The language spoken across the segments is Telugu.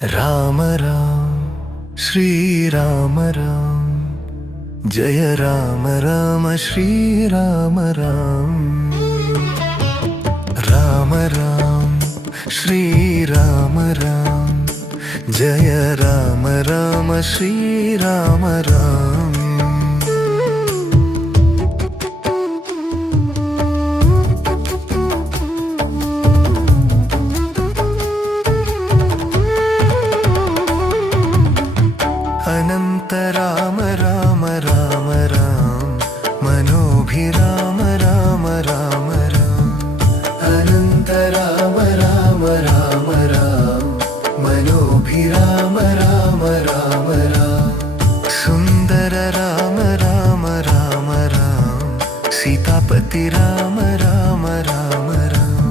రామ రామ శ్రీరామ రామ జయ రామ రామ శ్రీరామ రామ రామ రామ శ్రీరామ రామ జయ రామ రామ శ్రీరామ రామ అనంత రామ రామ రామ రామ మనోభిరామ రామ రామ రామ అనంత రామ రామ రామ రామ మనోభిరామ రామ రామ రామ సుందర రామ రామ రామ రామ సీతాపతి రామ రామ రామ రామ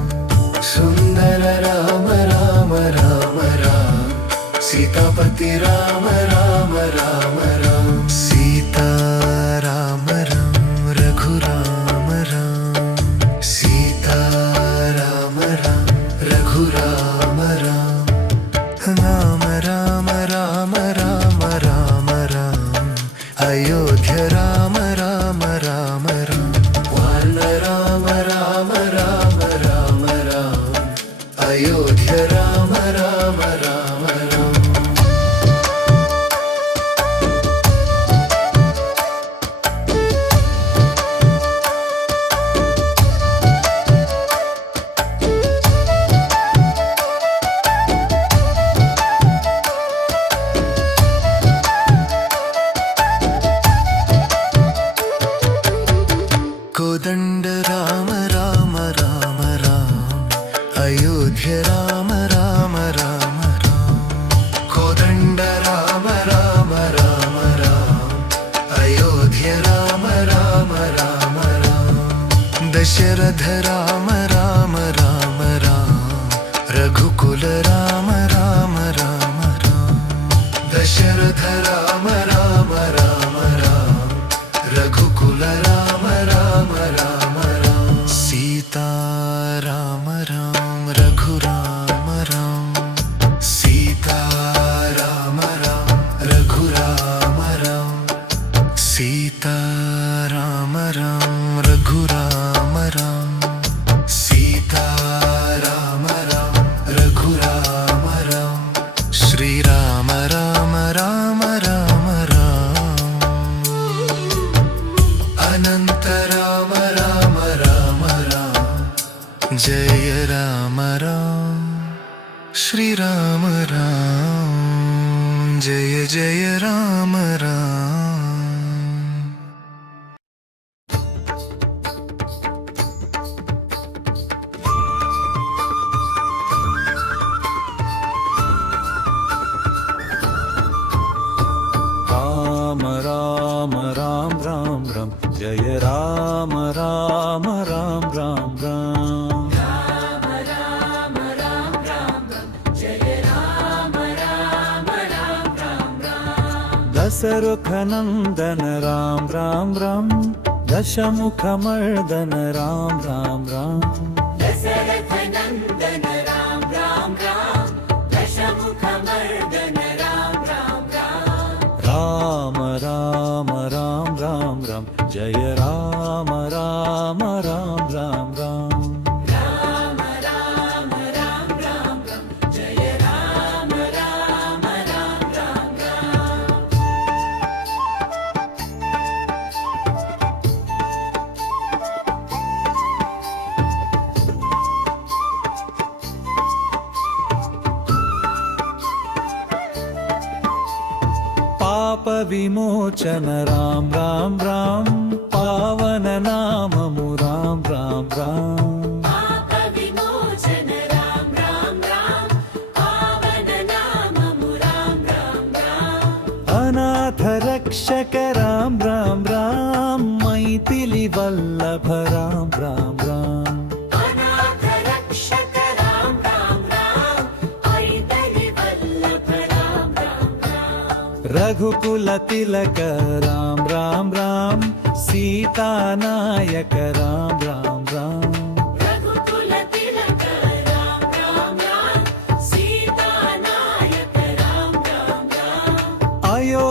సుందర రామ రామ రామ రామ సీతాపతి రామ రామ రామ రామ సీతా రామ రామ రఘురామ రామ సీతా రామ రామ రఘురామ రామ రామ రామ రామ రామ రామ రామ అయోధ్య రామ రామ రామ రామ వర్ణ రామ రామ రామ రామ రామ అయోధ్య రామ రామ రామ రామ కోదండ రామ రామ రామ రామ అయోధ్య రామ రామ రామ రామ కోదండ రామ రామ రామ రామ అయోధ్య రామ రామ రామ రామ దశరథ రామ రామ రామ రామ రఘుకుల రామ రామ రామ రామ దశరథ రామ రామ రామ రామ రఘుకుల రామ రామ రామ రామ సీతా రామ రామ రఘురామ రామ సీతా రామ రామ రఘురామ రామ సీతా రామ రామ రఘురామ రామ సీతా రామ రామ రఘురామ రామ శ్రీరామ రామ రామ రామ రామ అనంత రామ రామ రామ రామ జయ రామ రామ శ్రీరామ రామ జయ జయ రామ రామ రామ రామ రామ రామ రామ జయ రామ రామ రామ రామ రామ దశరథ నందన రామ రామ రామ దశముఖ మర్దన రామ రామ రామ దశరథ నందన రామ రామ రామ దశముఖ మర్దన రామ రామ రామ రామ రామ రామ రామ జయ రామ రామ రామ రామ రామ రామ రామ రామ రామ జయ రామ రామ రామ రామ పాప విమోచన రామ రామ రామ పావన నామము రామ రామ రామ పాప విమోచన రామ రామ రామ పావన నామము రామ రామ రామ అనాథ రక్షక రామ రామ రామ మైథిలి వల్లభ రామ రామ రామ అనాథ రక్షక రామ రామ రామ ఐదలి వల్లభ రామ రామ రామ రఘుకుల తిలక రామ రామ రామ సీతానాయక రామ రామ రామ రఘుకుల తిలక రామ రామ రామ సీతానాయక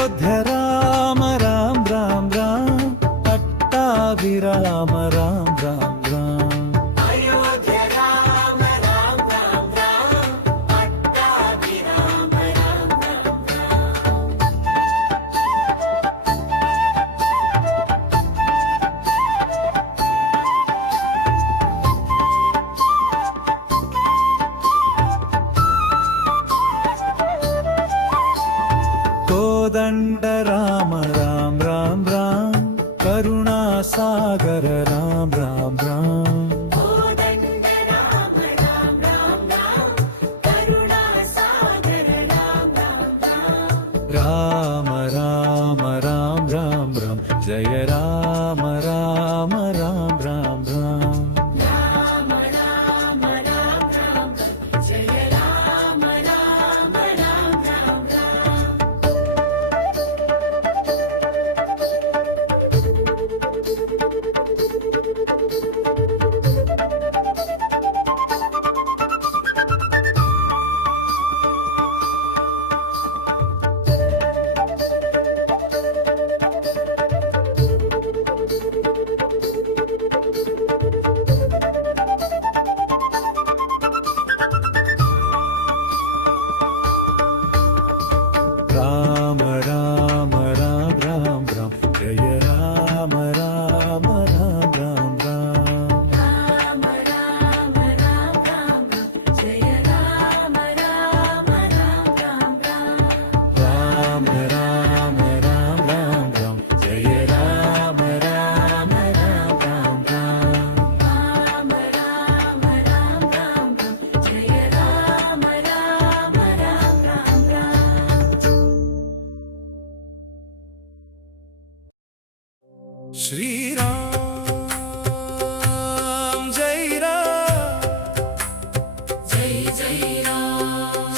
అయోధ్య రామ రామ రామ రామ పట్టాభిరామ రామ రామ రామ అయోధ్య రామ రామ రామ రామ పట్టాభిరామ రామ రామ కోదండ రామ రామ రామ రామ కరుణా సాగర రామ రామ రామ కోదండ రామ రామ రామ రామ కరుణా సాగర రామ రామ రామ రామ రామ రామ రామ జయ రామ రామ రామ రామ రామ రామ రామ రామ రామ జయ రామ రామ రామ రామ రామ రామ రామ రామ రామ రామ జయ రామ రామ రామ రామ రామ రామ రామ రామ రామ జయ రామ రామ రామ రామ రామ రామ రామ రామ రామ జయ రామ రామ రామ రామ రామ రామ రామ రామ రామ జయ రామ రామ రామ రామ श्रीराम जय राम जय जय राम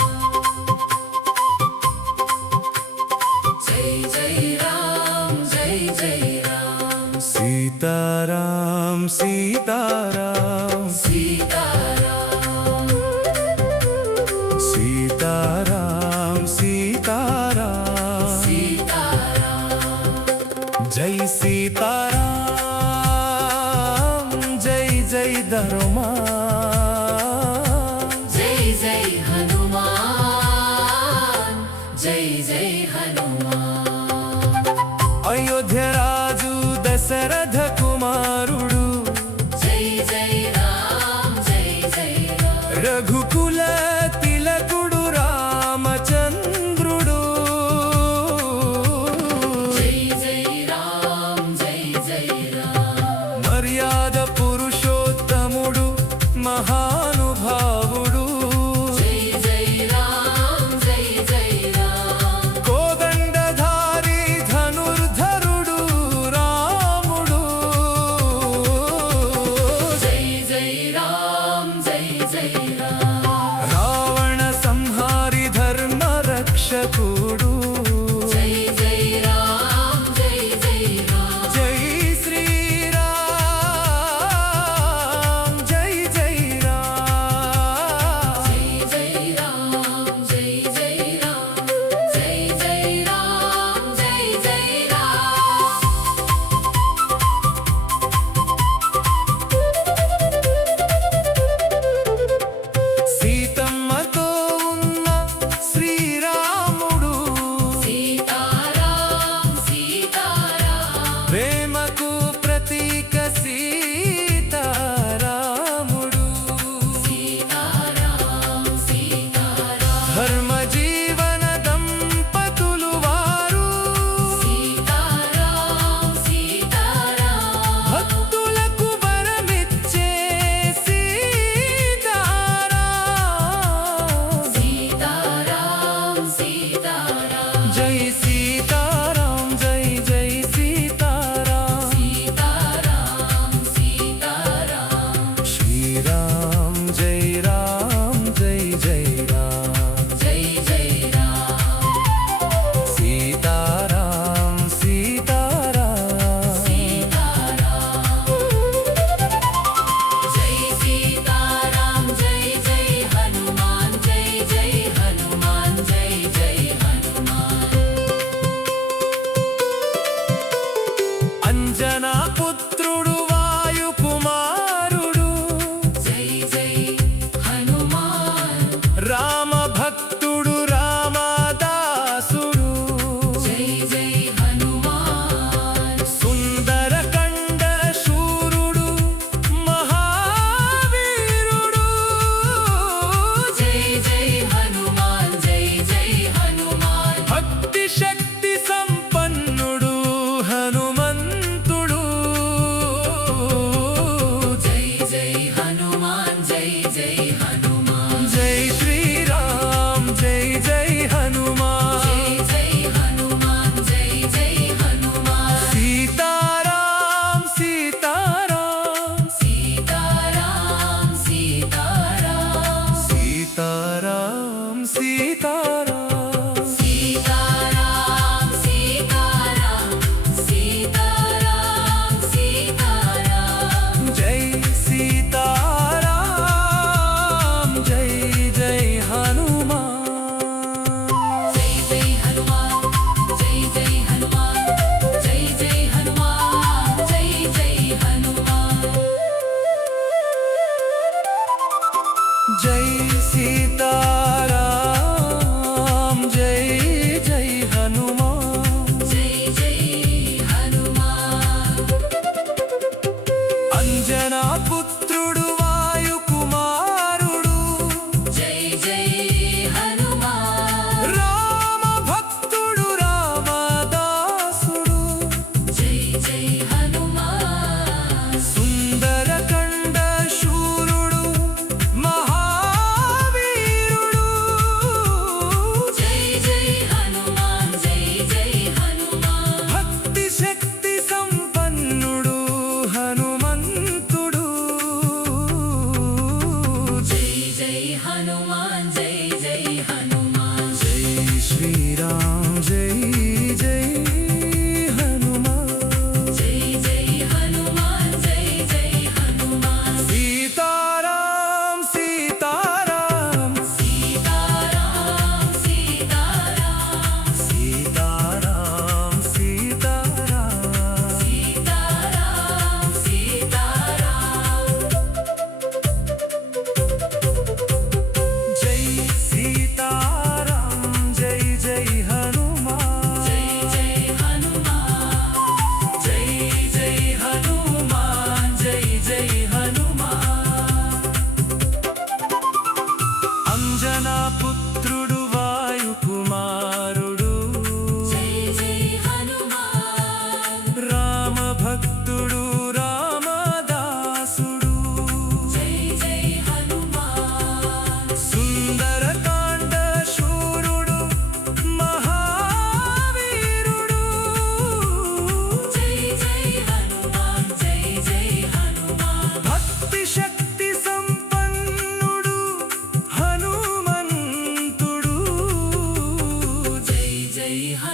जय जय राम जय जय राम सीताराम सीताराम सीताराम सीताराम सीताराम सीताराम जय सीताराम जय जय धर्मा जय जय हनुमान जय जय हनुमान अयोध्य राजु दशरथ कुमारुडु जय जय राम जय जय राम रघुकुल तिलकुडु रामचंद्रुडु जय जय राम जय जय राम मर्याद पुरुषोत्तमुडु महानुभावुडु जय जय राम जय जय राम कोदंड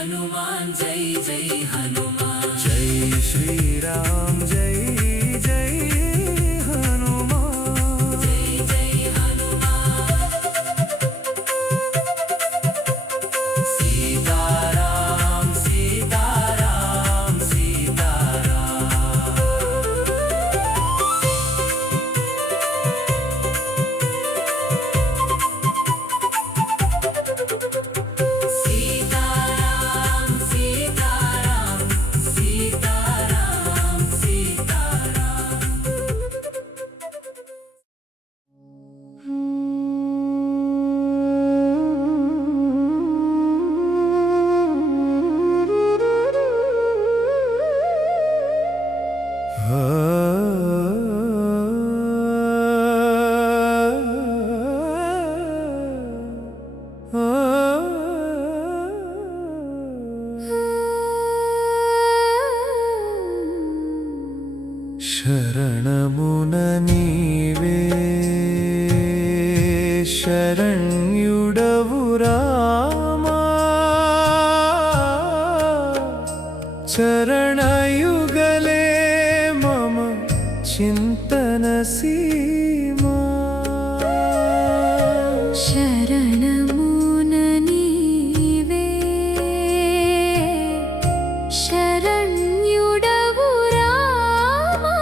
हनुमान जय जय हनुमान जय श्रीराम जय जय हनुमान जय जय हनुमान सीताराम सीताराम सीताराम सीताराम सीताराम सीताराम सीताराम శరణమున నీవే శరణ్యుడవు రామా చరణయుగలే మమ చింతన సీమా శరణమున నీవే శరణ్యుడవు రామా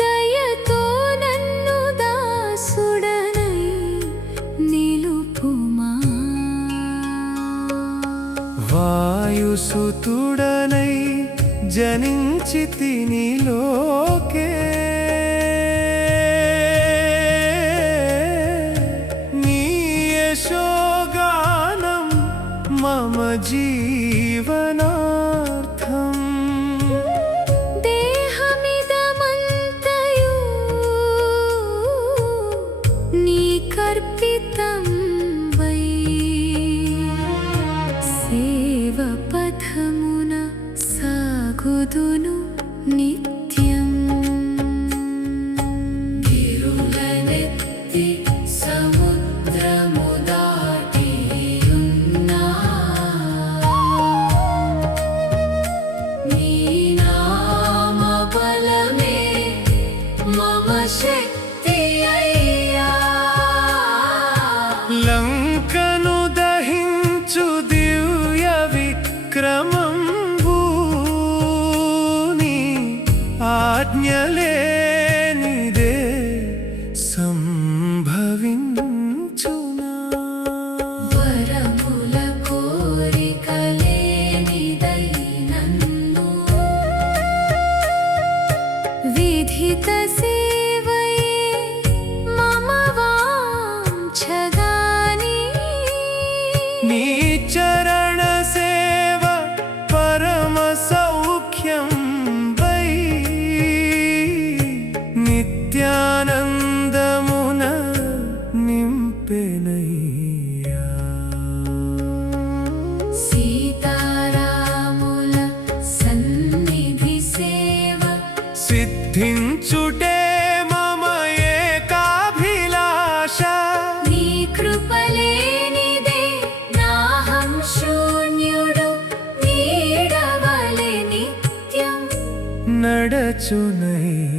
దయతో నన్ను దాసుడనై నిలుపుమా వాయుసుతుడనై జనించితిని లోకే నీ యశోగానం మమ జీవనార్థం దేహమిదమంతయు నీకర్పితం వై సేవ పథమున సాగుదును నిత్యం తిరులనెత్తి సముద్రము దాటియున్నా నీ నామ బలమే మమ శక్తి అయ్యా లంకను దహించు దివ్య విక్రమం భూని ఆజ్ఞలేనిదే సంభవించునా వరముల కోరికలేనిదై నన్ను విధిత సేవయే మమ వాంఛగాని నీ చరణ సేవ పరమ సౌఖ్యం వై నిత్యానందమున నింపెనయ్యా సీతారాముల సన్నిధి సేవ సిద్ధించుటే మమ ఏకాభిలాష నీ కృపలేనిదే నాహం శూన్యుడు నీడవలె నిత్యం నడచునయ్యా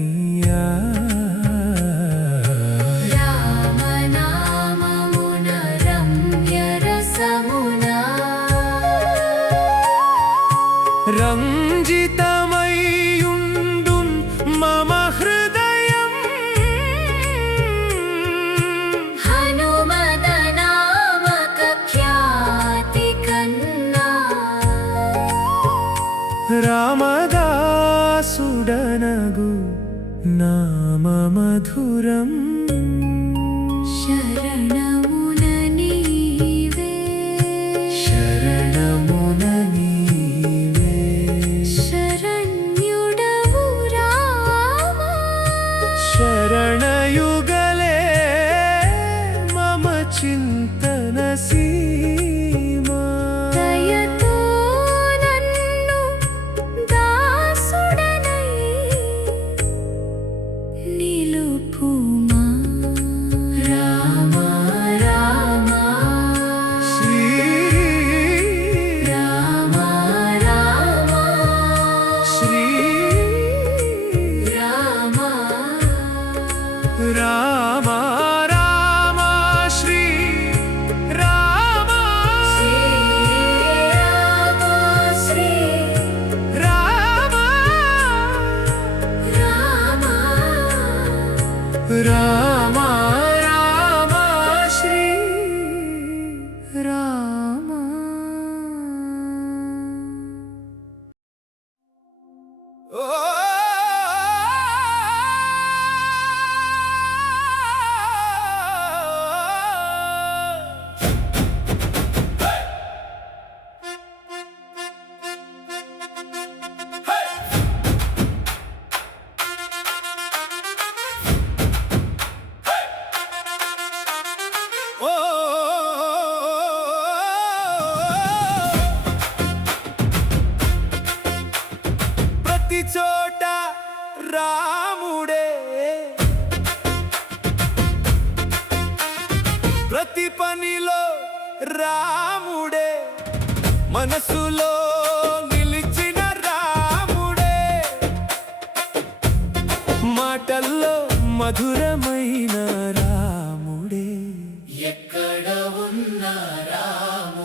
రామనామమున రమ్య రసమునా రంజితమయ్యుండున్ మమ హృదయం హనుమదనామక ఖ్యాతి కన్నా రామదాసుడనగు నామ మధురం శరణమున నీవే శరణమున నీవే శరణ్యుడవు రామా శరణయుగలే మమ చింతన సీమా దయతో నన్ను దాసుడనై నిలుపుమా రామ రామ శ్రీ పనిలో రాముడే మనసులో నిలిచిన రాముడే మాటల్లో మధురమైన రాముడే ఎక్కడ ఉన్న రామ